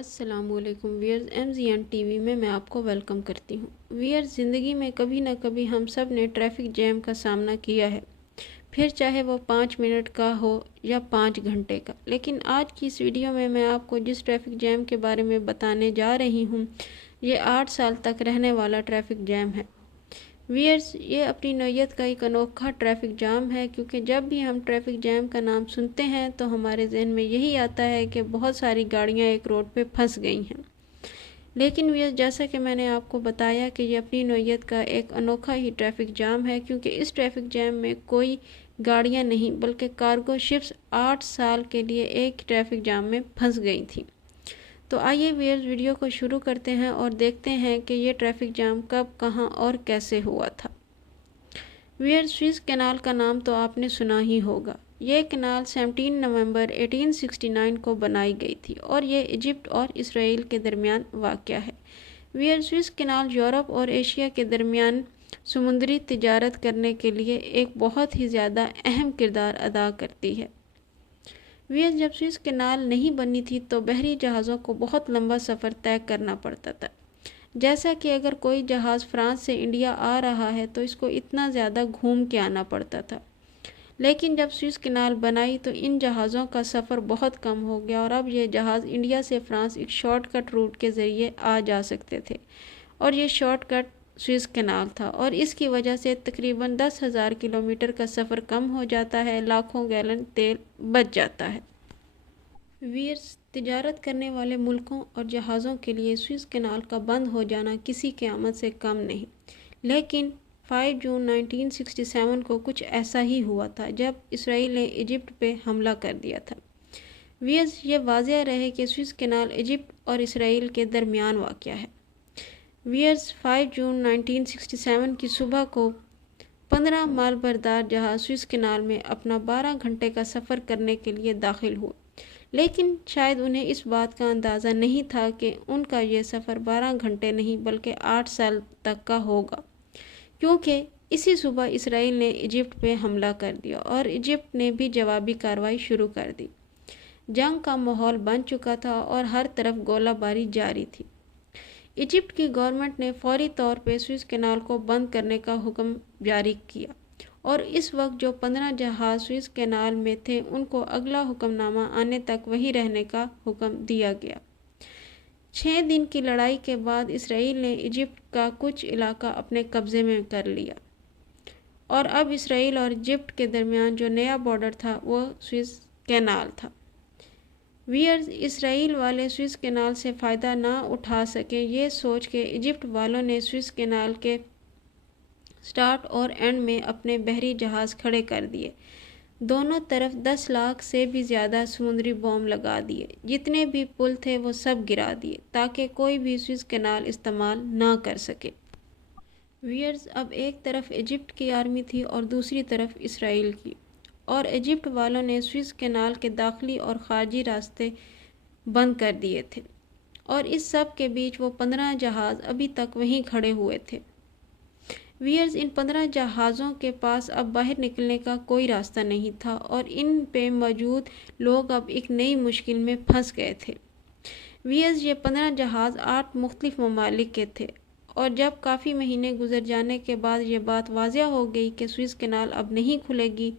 السلام علیکم wears, MZN T V میں آپ کو ویلکم کرتی ہوں۔ ویئرز، زندگی میں کبھی نہ کبھی ہم سب نے ٹریفک جیم کا سامنا کیا ہے، پھر چاہے وہ 5 منٹ کا ہو یا 5 گھنٹے کا۔ لیکن آج کی اس ویڈیو میں آپ کو جس ٹریفک جیم کے بارے میں بتانے جا رہی ہوں، یہ 8 سال تک رہنے والا ٹریفک جیم ہے۔ ویئرز، یہ اپنی نوعیت کا ایک انوکھا ٹریفک جام ہے، کیونکہ جب بھی ہم ٹریفک جیم کا نام سنتے ہیں تو ہمارے ذہن میں یہی آتا ہے کہ بہت ساری گاڑیاں ایک روڈ پہ پھنس گئی ہیں۔ لیکن ویئرز، جیسا کہ میں نے آپ کو بتایا کہ یہ اپنی نوعیت کا ایک انوکھا ہی ٹریفک جام ہے، کیونکہ اس ٹریفک جام میں کوئی گاڑیاں نہیں بلکہ کارگو شپس 8 سال کے لیے ایک ٹریفک جام میں پھنس گئی تھیں۔ تو آئیے ویئرز، ویڈیو کو شروع کرتے ہیں اور دیکھتے ہیں کہ یہ ٹریفک جام کب، کہاں اور کیسے ہوا تھا۔ ویئرز، سوئس کینال کا نام تو آپ نے سنا ہی ہوگا۔ یہ کینال 17 نومبر 1869 کو بنائی گئی تھی اور یہ ایجپٹ اور اسرائیل کے درمیان واقع ہے۔ ویئرز، سوئس کینال یورپ اور ایشیا کے درمیان سمندری تجارت کرنے کے لیے ایک بہت ہی زیادہ اہم کردار ادا کرتی ہے۔ ویئرز، جب سوئس کینال نہیں بنی تھی تو بحری جہازوں کو بہت لمبا سفر طے کرنا پڑتا تھا۔ جیسا کہ اگر کوئی جہاز فرانس سے انڈیا آ رہا ہے تو اس کو اتنا زیادہ گھوم کے آنا پڑتا تھا۔ لیکن جب سوئس کینال بنائی تو ان جہازوں کا سفر بہت کم ہو گیا اور اب یہ جہاز انڈیا سے فرانس ایک شارٹ کٹ روٹ کے ذریعے آ جا سکتے تھے، اور یہ شارٹ کٹ سوئس کینال تھا، اور اس کی وجہ سے تقریباً 10,000 کلومیٹر کا سفر کم ہو جاتا ہے، لاکھوں گیلن تیل بچ جاتا ہے۔ ویئرز، تجارت کرنے والے ملکوں اور جہازوں کے لیے سوئس کینال کا بند ہو جانا کسی قیامت سے کم نہیں۔ لیکن 5 جون 1967 کو کچھ ایسا ہی ہوا تھا جب اسرائیل نے ایجپٹ پہ حملہ کر دیا تھا۔ ویئرز، یہ واضح رہے کہ سوئس کینال ایجپٹ اور اسرائیل کے درمیان واقع ہے۔ ویئرز، 5 جون 1967 کی صبح کو 15 مال بردار جہاز سوئس کینال میں اپنا 12 گھنٹے کا سفر کرنے کے لیے داخل ہوئے، لیکن شاید انہیں اس بات کا اندازہ نہیں تھا کہ ان کا یہ سفر 12 گھنٹے نہیں بلکہ 8 سال تک کا ہوگا، کیونکہ اسی صبح اسرائیل نے ایجپٹ پہ حملہ کر دیا اور ایجپٹ نے بھی جوابی کارروائی شروع کر دی۔ جنگ کا ماحول بن چکا تھا اور ہر طرف گولہ باری جاری تھی۔ ایجپٹ کی گورنمنٹ نے فوری طور پہ سوئس کینال کو بند کرنے کا حکم جاری کیا، اور اس وقت جو 15 جہاز سوئس کینال میں تھے ان کو اگلا حکم نامہ آنے تک وہیں رہنے کا حکم دیا گیا۔ 6 دن کی لڑائی کے بعد اسرائیل نے ایجپٹ کا کچھ علاقہ اپنے قبضے میں کر لیا، اور اب اسرائیل اور ایجپٹ کے درمیان جو نیا بارڈر تھا وہ سوئس کینال تھا۔ ویئرز، اسرائیل والے سوئس کینال سے فائدہ نہ اٹھا سکیں یہ سوچ کے ایجپٹ والوں نے سوئس کینال کے سٹارٹ اور اینڈ میں اپنے بحری جہاز کھڑے کر دیے۔ دونوں طرف 10 لاکھ سے بھی زیادہ سمندری بم لگا دیے، جتنے بھی پل تھے وہ سب گرا دیے تاکہ کوئی بھی سوئس کینال استعمال نہ کر سکے۔ ویئرز، اب ایک طرف ایجپٹ کی آرمی تھی اور دوسری طرف اسرائیل کی، اور ایجپٹ والوں نے سوئس کینال کے داخلی اور خارجی راستے بند کر دیے تھے، اور اس سب کے بیچ وہ 15 جہاز ابھی تک وہیں کھڑے ہوئے تھے۔ ویئرز، ان 15 جہازوں کے پاس اب باہر نکلنے کا کوئی راستہ نہیں تھا اور ان پہ موجود لوگ اب ایک نئی مشکل میں پھنس گئے تھے۔ ویئرز، یہ 15 جہاز 8 مختلف ممالک کے تھے، اور جب کافی مہینے گزر جانے کے بعد یہ بات واضح ہو گئی کہ سوئس کینال اب نہیں کھلے گی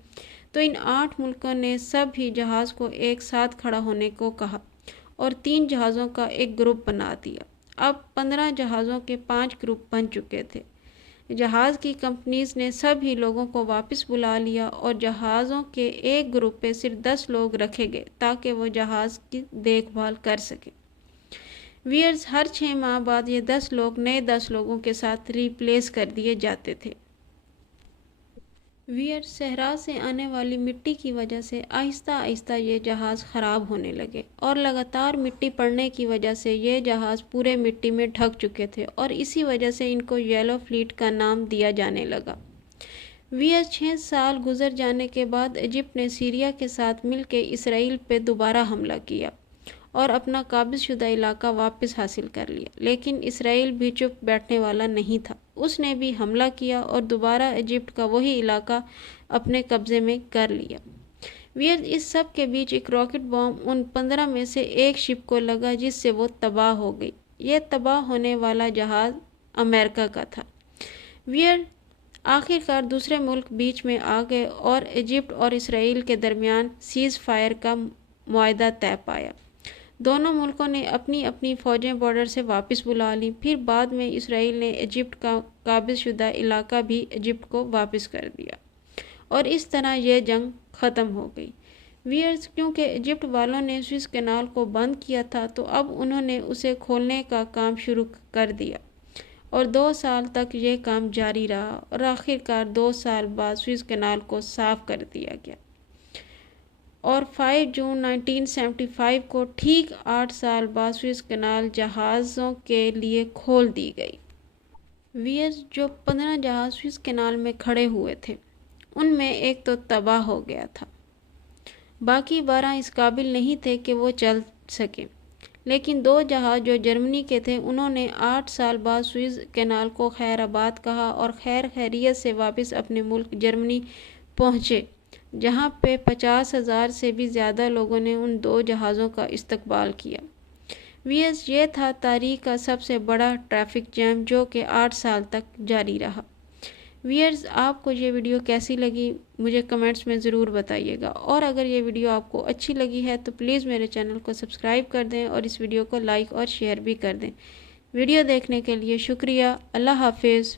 تو ان 8 ملکوں نے سب ہی جہاز کو ایک ساتھ کھڑا ہونے کو کہا اور 3 جہازوں کا ایک گروپ بنا دیا۔ اب 15 جہازوں کے 5 گروپ بن چکے تھے۔ جہاز کی کمپنیز نے سب ہی لوگوں کو واپس بلا لیا اور جہازوں کے ایک گروپ پہ صرف 10 لوگ رکھے گئے تاکہ وہ جہاز کی دیکھ بھال کر سکیں۔ ویئرز، ہر 6 ماہ بعد یہ 10 لوگ نئے 10 لوگوں کے ساتھ ریپلیس کر دیے جاتے تھے۔ ویئرز، صحرا سے آنے والی مٹی کی وجہ سے آہستہ آہستہ یہ جہاز خراب ہونے لگے، اور لگاتار مٹی پڑنے کی وجہ سے یہ جہاز پورے مٹی میں ڈھک چکے تھے، اور اسی وجہ سے ان کو یلو فلیٹ کا نام دیا جانے لگا۔ ویئرز، 6 سال گزر جانے کے بعد ایجپٹ نے سیریا کے ساتھ مل کے اسرائیل پہ دوبارہ حملہ کیا اور اپنا قابض شدہ علاقہ واپس حاصل کر لیا، لیکن اسرائیل بھی چپ بیٹھنے والا نہیں تھا۔ اس نے بھی حملہ کیا اور دوبارہ ایجپٹ کا وہی علاقہ اپنے قبضے میں کر لیا۔ ویئر اس سب کے بیچ ایک راکٹ بم ان 15 میں سے ایک شپ کو لگا جس سے وہ تباہ ہو گئی۔ یہ تباہ ہونے والا جہاز امریکہ کا تھا۔ ویئر آخرکار دوسرے ملک بیچ میں آ گئے اور ایجپٹ اور اسرائیل کے درمیان سیز فائر کا معاہدہ طے پایا۔ دونوں ملکوں نے اپنی اپنی فوجیں بارڈر سے واپس بلا لیں۔ پھر بعد میں اسرائیل نے ایجپٹ کا قابض شدہ علاقہ بھی ایجپٹ کو واپس کر دیا اور اس طرح یہ جنگ ختم ہو گئی۔ ویئرز کیونکہ ایجپٹ والوں نے سوئس کینال کو بند کیا تھا تو اب انہوں نے اسے کھولنے کا کام شروع کر دیا اور 2 سال تک یہ کام جاری رہا اور آخرکار 2 سال بعد سوئس کینال کو صاف کر دیا گیا اور 5 جون 1975 کو ٹھیک 8 سال بعد سوئس کینال جہازوں کے لیے کھول دی گئی۔ ویئرز جو 15 جہاز سوئس کینال میں کھڑے ہوئے تھے ان میں ایک تو تباہ ہو گیا تھا، باقی 12 اس قابل نہیں تھے کہ وہ چل سکیں، لیکن 2 جہاز جو جرمنی کے تھے انہوں نے 8 سال بعد سوئس کینال کو خیر آباد کہا اور خیر خیریت سے واپس اپنے ملک جرمنی پہنچے، جہاں پہ 50,000 سے بھی زیادہ لوگوں نے ان 2 جہازوں کا استقبال کیا۔ ویئرز یہ تھا تاریخ کا سب سے بڑا ٹریفک جیم جو کہ 8 سال تک جاری رہا۔ ویئرز آپ کو یہ ویڈیو کیسی لگی مجھے کمنٹس میں ضرور بتائیے گا، اور اگر یہ ویڈیو آپ کو اچھی لگی ہے تو پلیز میرے چینل کو سبسکرائب کر دیں اور اس ویڈیو کو لائک اور شیئر بھی کر دیں۔ ویڈیو دیکھنے کے لیے شکریہ۔ اللہ حافظ۔